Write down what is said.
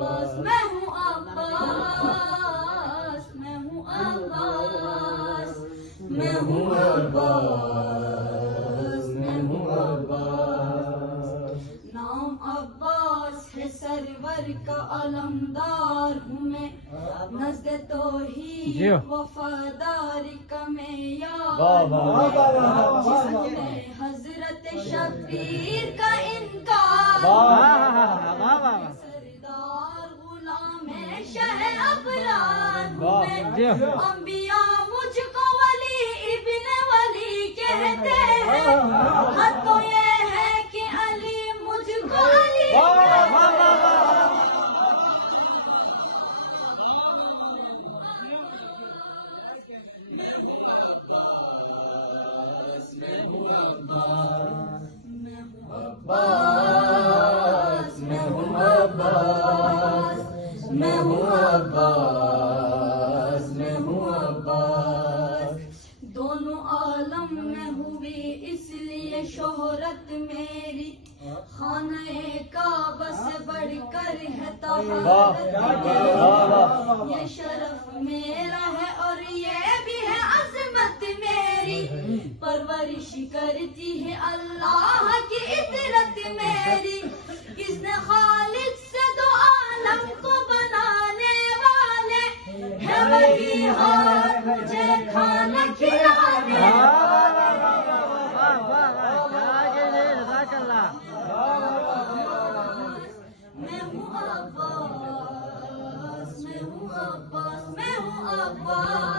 عباس میں ہوں عباس میں ہوں عباس میں ہوں عباس میں ہوں عباس نام عباس ہے سرور کا علمدار ہوں میں نزد توحید وفاداری کا معیار جس نے حضرت شبیر کا انکار سردار غلام شہ ابرار ہوں میں انبیاء مجھ کو ولی ابن ولی کہتے ہیں حد تو یہ ہے کہ علی مجھ کو علی عباس میں ہوں عباس میں ہوں عباس میں ہوں عباس دونوں عالم میں ہوئی اس لیے شہرت میری خانہ کعبہ سے بڑھ کر ہے طہارت میری یہ شرف میرا ہے اور یہ بھی ہے عظمت میری پرورش کرتی ہے اللہ کی اطرت میری کس نے خالق سے دو عالم کو بنانے والے ہے وہی ہاتھ مجھے کھانا کھلانے میں ہوں عباس میں ہوں عباس میں ہوں عباس